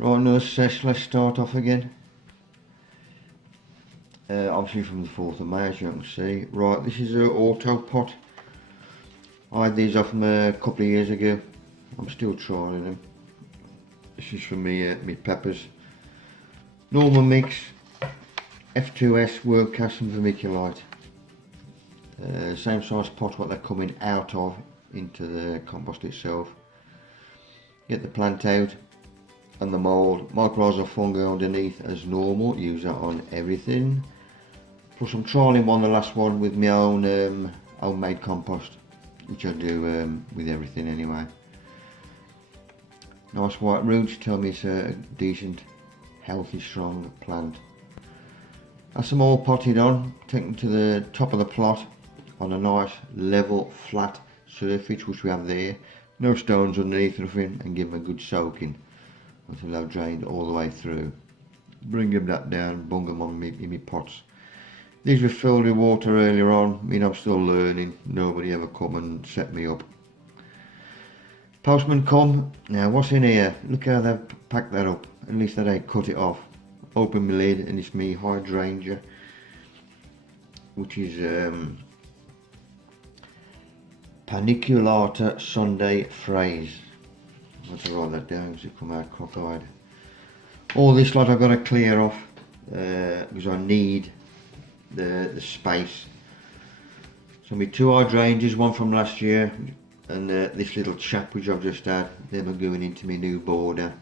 Right, another sesh, let's start off again. Obviously from the 4th of May, as you can see. Right, this is an auto pot. I had these off them a couple of years ago. I'm still trying them. This is for me, me peppers. Normal mix, F2S, work casting for Micky light. Same size pot what they're coming out of into the compost itself. Get the plant out and the mould. Mycorrhizal fungi underneath as normal, use that on everything. Plus I'm trialling the last one with my own homemade compost, which I do with everything anyway. Nice white roots, tell me it's a decent, healthy, strong plant. That's them all potted on, take them to the top of the plot on a nice level flat surface, which we have there. No stones underneath, nothing, and give them a good soaking until they've drained all the way through. Bring them that down, bung them on in my pots. These were filled with water earlier on. I mean, I'm still learning. Nobody ever come and set me up. Postman come. Now, what's in here? Look how they've packed that up. At least they ain't cut it off. Open my lid and it's me hydrangea, which is Paniculata Sunday phrase. I have to write that down because it come out crock-eyed. All this lot I've got to clear off because I need the space. So my 2 hydrangeas, one from last year, and this little chap which I've just had, them are going into my new border.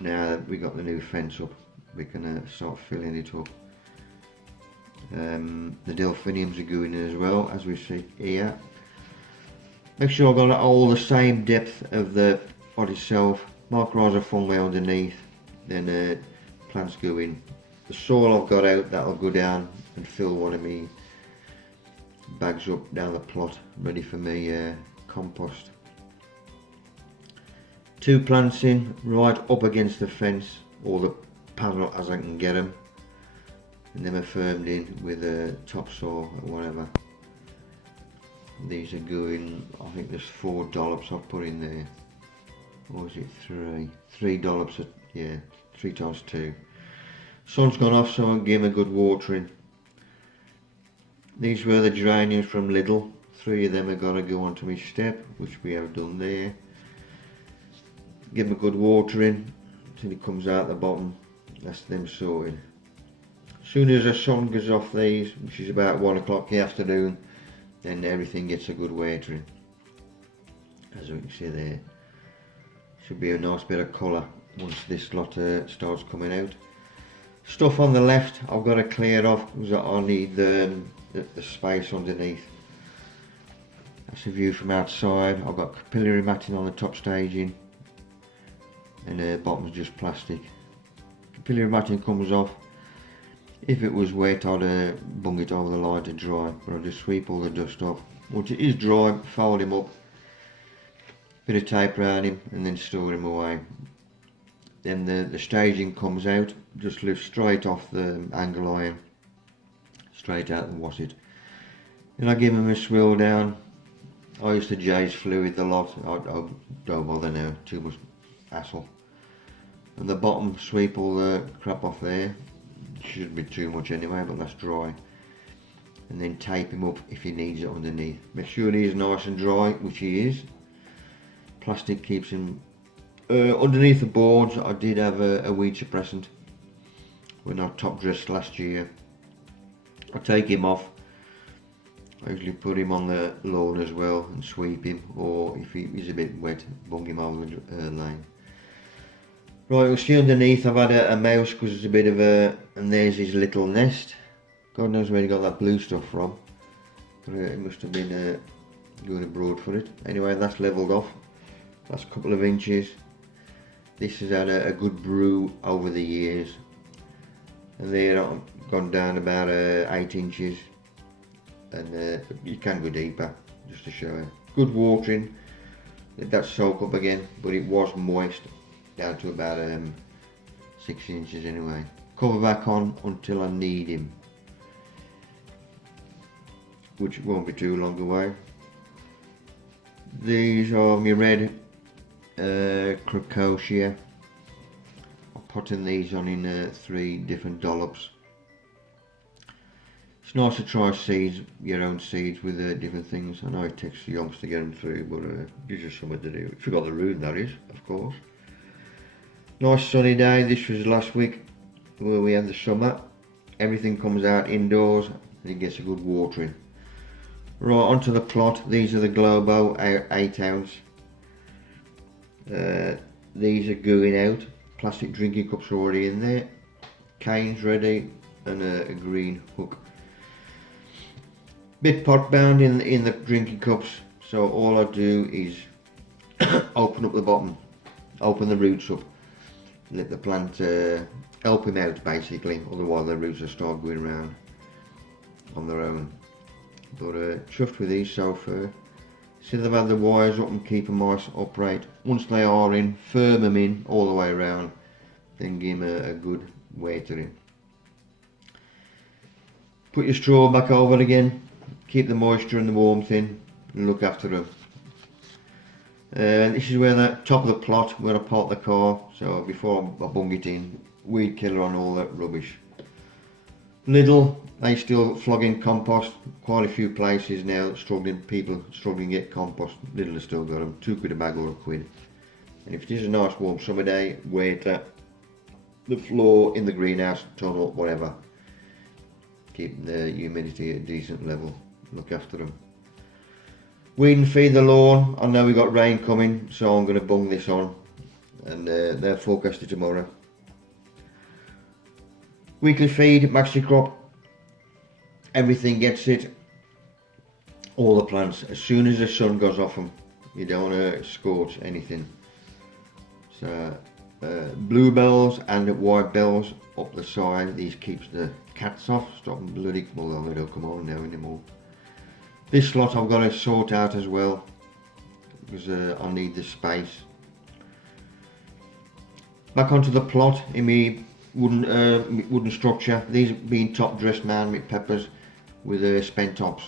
Now we got the new fence up, we can start filling it up. The delphiniums are going in as well, as we see here. Make sure I've got all the same depth of the pot itself. Mycorrhizal fungi underneath, then plants go in. The soil I've got out, that'll go down and fill one of me bags up down the plot, ready for me compost. 2 plants in, right up against the fence, or the panel as I can get them, and then they're firmed in with topsoil or whatever. These are going, I think there's 4 dollops I've put in there, or is it 3? 3 dollops, yeah, 3 times 2. Sun's gone off, so I'll give them a good watering. These were the geraniums from Lidl. 3 of them have got to go onto my step, which we have done there. Give them a good watering until it comes out the bottom. That's them sorted. As soon as the sun goes off these, which is about 1 o'clock in the afternoon, then everything gets a good watering. As we can see there, should be a nice bit of colour once this lot starts coming out. Stuff on the left I've got to clear off because I need the space underneath. That's a view from outside. I've got capillary matting on the top staging, and the bottom's just plastic. Capillary matting comes off. If it was wet, I'd bung it over the line to dry, but I'll just sweep all the dust off. Once it is dry, fold him up, bit of tape around him, and then store him away. Then the staging comes out, just lift straight off the angle iron, straight out and wash it. Then I give him a swill down. I used to J's fluid a lot, I don't bother now, too much hassle. And the bottom, sweep all the crap off there. Shouldn't be too much anyway, but that's dry. And then tape him up if he needs it underneath. Make sure he is nice and dry, which he is. Plastic keeps him underneath the boards. I did have a weed suppressant when I top dressed last year. I take him off. I usually put him on the lawn as well and sweep him, or if he's a bit wet, bung him over the lane. Right, you'll see underneath I've had a mouse because it's a bit of a, and there's his little nest. God knows where he got that blue stuff from, but it must have been going abroad for it. Anyway, that's levelled off. That's a couple of inches. This has had a good brew over the years, and there I've gone down about 8 inches, and you can go deeper just to show you. Good watering, let that soak up again, but it was moist down to about 6 inches anyway. Cover back on until I need him, which won't be too long away. These are my red Crocosea. I'm potting these on in 3 different dollops. It's nice to try seeds, your own seeds with different things. I know it takes yonks to get them through, but gives you something to do. If you got the room, that is, of course. Nice sunny day. This was last week where we had the summer. Everything comes out indoors and it gets a good watering. Right, onto the plot. These are the Globo 8 ounce. These are going out. Plastic drinking cups are already in there. Canes ready and a green hook. Bit pot bound in the drinking cups, so all I do is open up the bottom, open the roots up, let the plant help him out basically, otherwise the roots will start going around on their own. But chuffed with these so far. See, they've had the wires up and keep them nice upright. Once they are in, firm them in all the way around, then give them a good watering. Put your straw back over again, keep the moisture and the warmth in, and look after them. This is where the top of the plot, where I park the car, so before I bung it in, weed killer on all that rubbish. Lidl, they still flogging compost. Quite a few places now people struggling to get compost. Lidl has still got them, £2 a bag or £1. And if it is a nice warm summer day, wait the floor in the greenhouse, tunnel, whatever. Keep the humidity at a decent level. Look after them. Weed and feed the lawn. I know we got rain coming, so I'm going to bung this on, and they're forecasted tomorrow. Weekly feed, maxi crop. Everything gets it. All the plants. As soon as the sun goes off them, you don't want to scorch anything. So bluebells and white bells up the side. These keeps the cats off. Stop them bloody. Well, they don't come on now anymore. This slot I've got to sort out as well, because I need the space. Back onto the plot in my wooden structure. These being top dressed now with peppers with spent tops.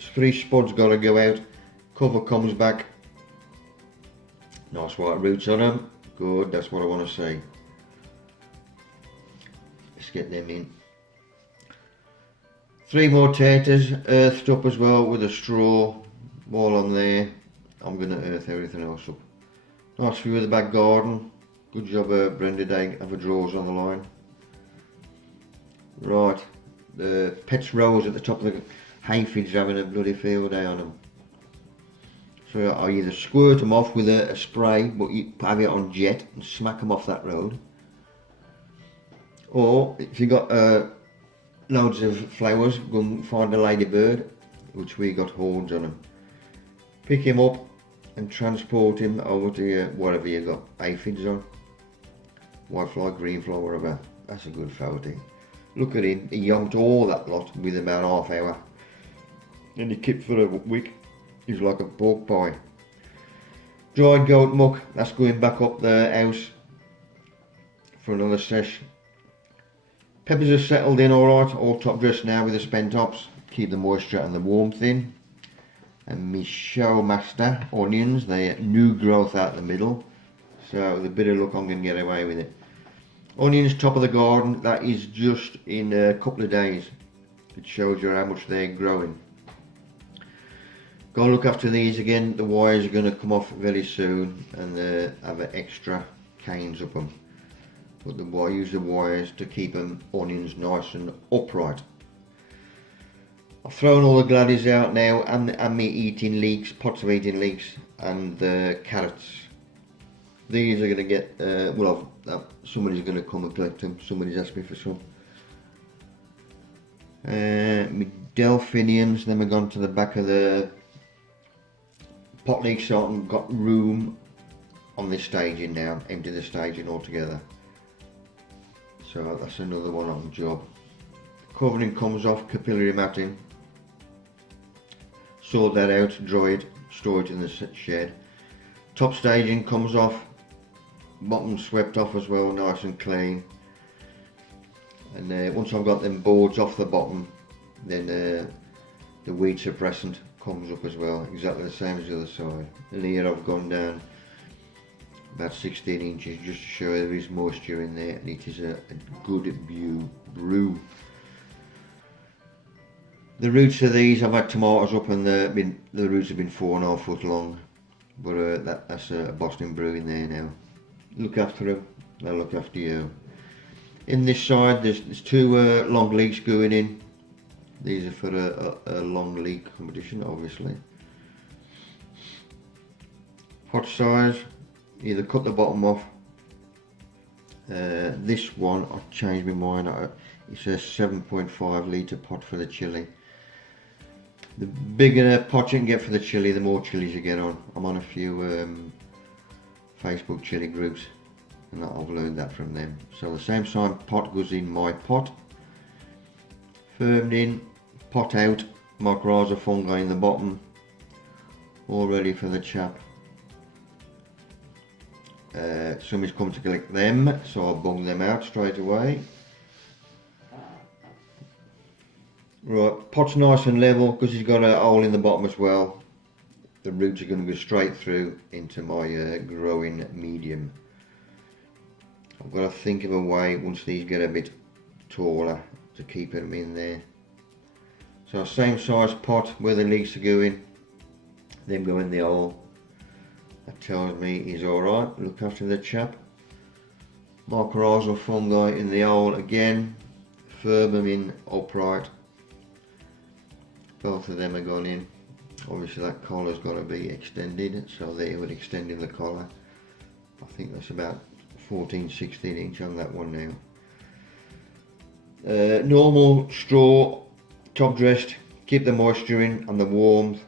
3 spuds got to go out. Cover comes back. Nice white roots on them. Good, that's what I want to see. Let's get them in. 3 more taters, earthed up as well with a straw, all on there. I'm going to earth everything else up. Nice view of the back garden. Good job Brenda Day, have a drawers on the line. Right, the pets rose at the top of the hayfields having a bloody field day on them. So I either squirt them off with a spray, but you have it on jet and smack them off that road. Or if you got loads of flowers, go and find a ladybird, which we got horns on them. Pick him up and transport him over to whatever you got aphids on. White fly, green fly, whatever. That's a good flower thing. Look at him, he yonked all that lot within about half hour. And he kept for a week. He's like a pork pie. Dried goat muck, that's going back up the house for another sesh. Peppers are settled in alright, all top dressed now with the spent tops. Keep the moisture and the warmth in. And my show master onions, they're new growth out the middle. So the bit of luck I'm going to get away with it. Onions top of the garden, that is just in a couple of days. It shows you how much they're growing. Go and look after these again. The wires are going to come off very soon and have extra canes up them. But use the wires to keep them onions nice and upright. I've thrown all the Gladiolus out now and me eating leeks, pots of eating leeks, and the carrots. These are going to get, somebody's going to come and collect them. Somebody's asked me for some. My delphiniums, then we've gone to the back of the pot leek sort and got room on this staging now, empty the staging altogether. So that's another one on the job. Covering comes off, capillary matting. Sort that out, dry it, store it in the shed. Top staging comes off, bottom swept off as well, nice and clean. And once I've got them boards off the bottom, then the weed suppressant comes up as well, exactly the same as the other side. And here I've gone down about 16 inches, just to show there is moisture in there, and it is a good brew. The roots of these, I've had tomatoes up and the roots have been 4.5 foot long, but that's a Boston brew in there now. Look after them, they'll look after you. In this side there's 2 long leeks going in. These are for a long leek competition, obviously. Pot size, either cut the bottom off. This one, I've changed my mind. It's a 7.5 litre pot for the chilli. The bigger pot you can get for the chilli, the more chillies you get on. I'm on a few Facebook chilli groups, and I've learned that from them. So the same size pot goes in my pot. Firmed in, pot out, mycorrhizal fungi in the bottom. All ready for the chap. Somebody's come to collect them, so I'll bung them out straight away. Right, pot's nice and level because it's got a hole in the bottom as well. The roots are going to go straight through into my growing medium. I've got to think of a way once these get a bit taller to keep them in there. So same size pot where the leeks are going, them go in the hole. That tells me he's alright. Look after the chap. Mycorrhizal fungi in the hole again. Firm them in upright. Both of them are gone in. Obviously that collar's got to be extended, so there we're extending the collar. I think that's about 14-16 inch on that one now. Normal straw, top dressed, keep the moisture in and the warmth.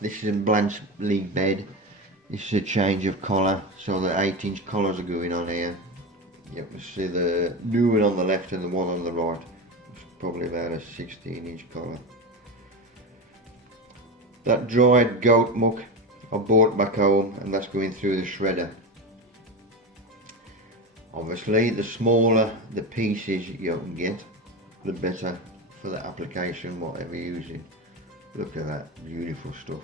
This is a Blanche league bed. This is a change of collar, so the 8-inch collars are going on here. You can see the new one on the left and the one on the right. It's probably about a 16-inch collar. That dried goat muck I bought back home, and that's going through the shredder. Obviously the smaller the pieces you can get, the better for the application, whatever you're using. Look at that beautiful stuff.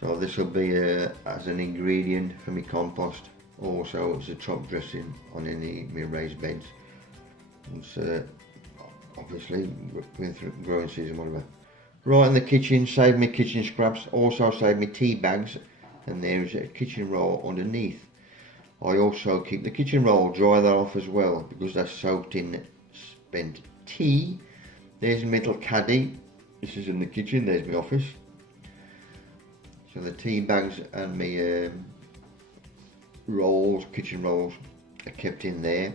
So this will be as an ingredient for my compost, also as a top dressing on any of my raised beds. It's obviously going through growing season, whatever. Right in the kitchen, save me kitchen scraps, also save me tea bags, and there's a kitchen roll underneath. I also keep the kitchen roll, dry that off as well, because that's soaked in spent tea. There's my little caddy. This is in the kitchen, there's my office. So the tea bags and my rolls, kitchen rolls, are kept in there.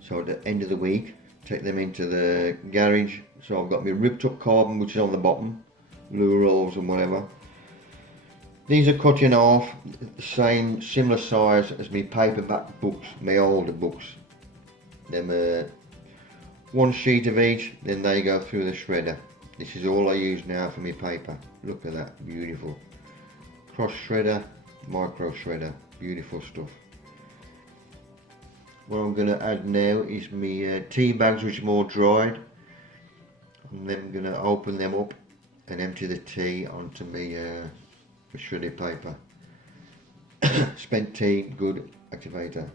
So at the end of the week, take them into the garage. So I've got my ripped up carbon, which is on the bottom, lure rolls and whatever. These are cut in half, the same, similar size as my paperback books, my older books. Them one sheet of each, then they go through the shredder. This is all I use now for my paper. Look at that, beautiful. Cross shredder, micro shredder, beautiful stuff. What I'm going to add now is my tea bags, which are more dried. And then I'm going to open them up and empty the tea onto my shredded paper. Spent tea, good activator.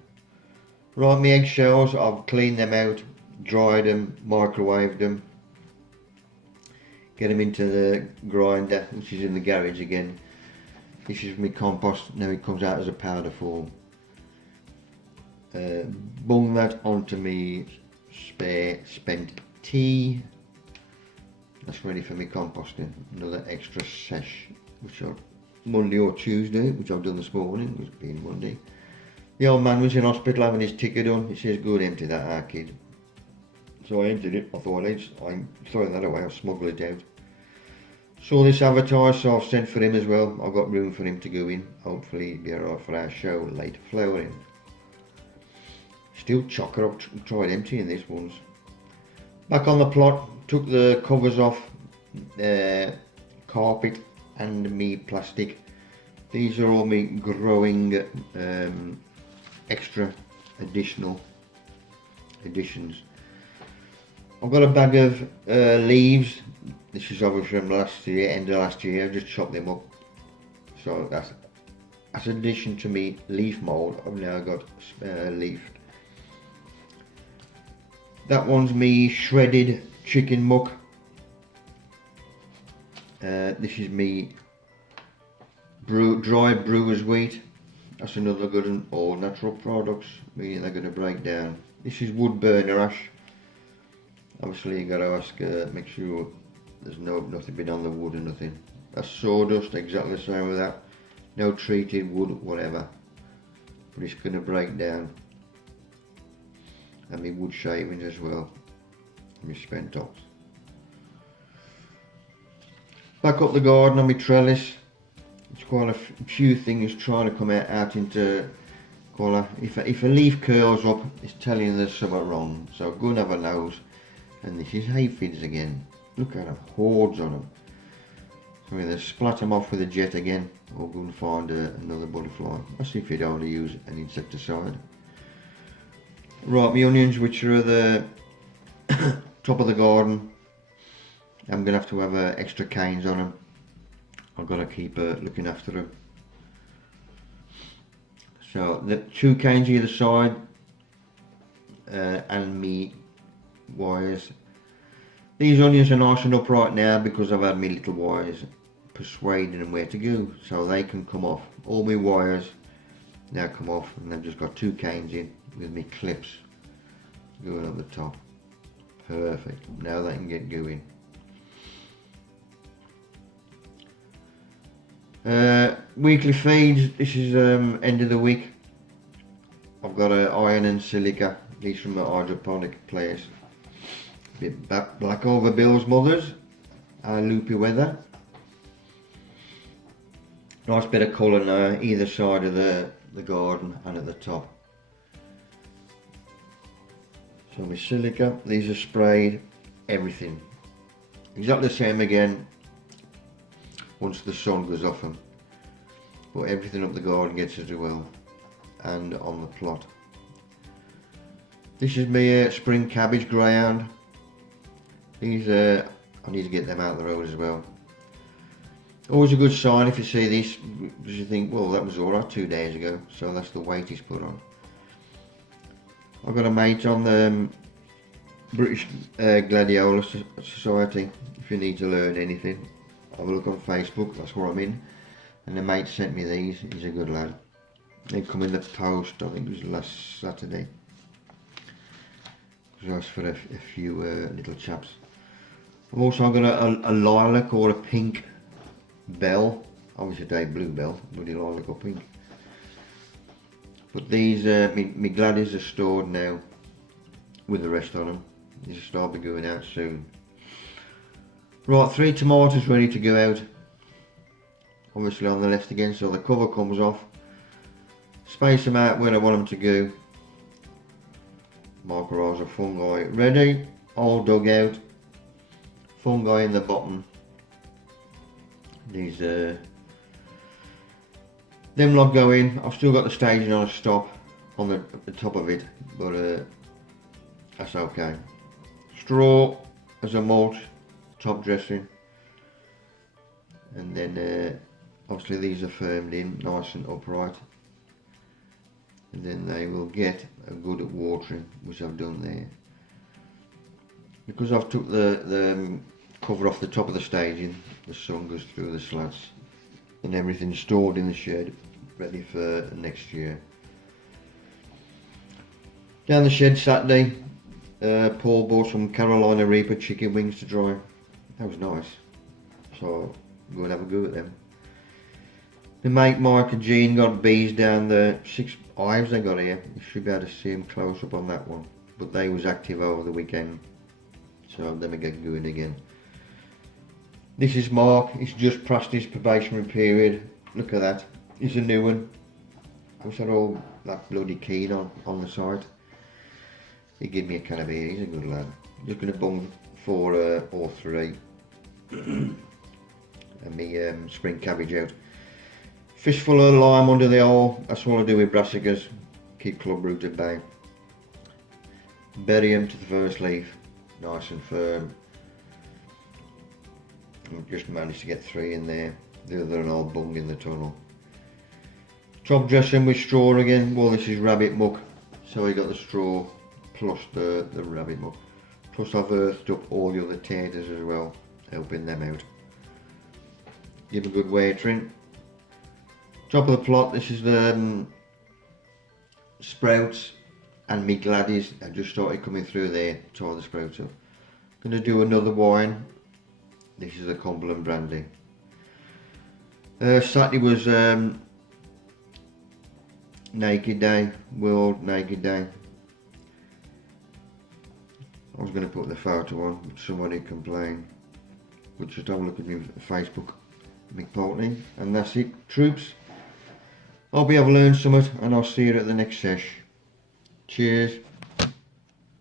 Right, my eggshells, I've cleaned them out, dried them, microwaved them. Get them into the grinder, which is in the garage again. This is my compost, now it comes out as a powder form. Bung that onto my spare spent tea. That's ready for me composting. Another extra sesh, which are Monday or Tuesday, which I've done this morning, it was being Monday. The old man was in hospital having his ticket done. He says, go and empty that out, kid. So I emptied it. I thought I'm throwing that away, I'll smuggle it out. Saw this advertised, so I've sent for him as well. I've got room for him to go in. Hopefully he'll be alright for our show, late flowering. Still chocker, I've tried emptying this once. Back on the plot, took the covers off, carpet and me plastic. These are all me growing extra additional additions. I've got a bag of leaves. This is obviously from last year, end of last year. I've just chopped them up. So that's as addition to me leaf mould, I've now got leafed. That one's me shredded chicken muck. This is me dried brewer's wheat. That's another good one. All natural products, meaning they're going to break down. This is wood burner ash. Obviously you got to ask, make sure there's nothing been on the wood or nothing. That's sawdust, exactly the same with that. No treated wood, whatever. But it's going to break down. And my wood shavings as well. And my spent tops. Back up the garden on my trellis. It's quite a few things trying to come out into colour. If a leaf curls up, it's telling you there's something wrong. So go and have a nose. And this is aphids again. Look at them, hordes on them. So I'm either splat them off with a jet again, or go and find another butterfly. That's if you don't want to use an insecticide. Right, my onions, which are at the top of the garden, I'm going to have extra canes on them. I've got to keep looking after them. So the 2 canes either side, and me wires. These onions are nice and upright now because I've had my little wires persuading them where to go, so they can come off. All my wires now come off, and I've just got 2 canes in with my clips going up the top. Perfect. Now they can get going. Weekly feeds. This is end of the week. I've got iron and silica. These from the hydroponic place. Bit black over Bill's mothers. Loopy weather. Nice bit of colour now either side of the garden and at the top. So my silica, these are sprayed, everything. Exactly the same again once the sun goes off them. But everything up the garden gets as well, and on the plot. This is my spring cabbage ground. These I need to get them out of the road as well. Always a good sign if you see this, because you think, well, that was alright 2 days ago, so that's the weight he's put on. I've got a mate on the British Gladiolus Society. If you need to learn anything, have a look on Facebook, that's where I'm in. And the mate sent me these, he's a good lad. They come in the post, I think it was last Saturday. It was nice for a few little chaps. I've also got a lilac or a pink bell. Obviously today blue bell, bloody lilac or pink. But these, me Gladies are stored now with the rest on them. These will start be going out soon. Right, 3 tomatoes ready to go out. Obviously on the left again, so the cover comes off. Space them out where I want them to go. Mycorrhizal fungi ready, all dug out. Fungi in the bottom. These them lot go in. I've still got the staging on a stop on the top of it, but that's okay. Straw as a mulch, top dressing, and then obviously these are firmed in nice and upright, and then they will get a good watering, which I've done there. Because I've took the cover off the top of the staging, the sun goes through the slats, and everything's stored in the shed, ready for next year. Down the shed Saturday, Paul bought some Carolina Reaper chicken wings to dry. That was nice, so go and have a go at them. The mate Mike and Jean got bees down the 6 hives they got here. You should be able to see them close up on that one, but they was active over the weekend, so let me get going again. This is Mark, he's just past his probationary period. Look at that, he's a new one. What's that all that bloody keen on the site? He gave me a can of beer, he's a good lad. Just going to bung 4 or 3 and me spring cabbage out. Fistful of lime under the hole, that's what I do with brassicas, keep club root at bay. Bury them to the first leaf, nice and firm. I've just managed to get 3 in there, the other an old bung in the tunnel. Top dressing with straw again. Well, this is rabbit muck, so I got the straw plus the rabbit muck. Plus I've earthed up all the other taters as well, helping them out. Give a good watering. Top of the plot, this is the sprouts and me Gladiolus. I just started coming through there, tore the sprouts up. Gonna do another wine. This is the Cumberland brandy. Saturday was Naked Day, World Naked Day. I was going to put the photo on, but somebody complained. But just have a look at my Facebook, Micky, and that's it, troops. Hope you have learned something, and I'll see you at the next sesh. Cheers.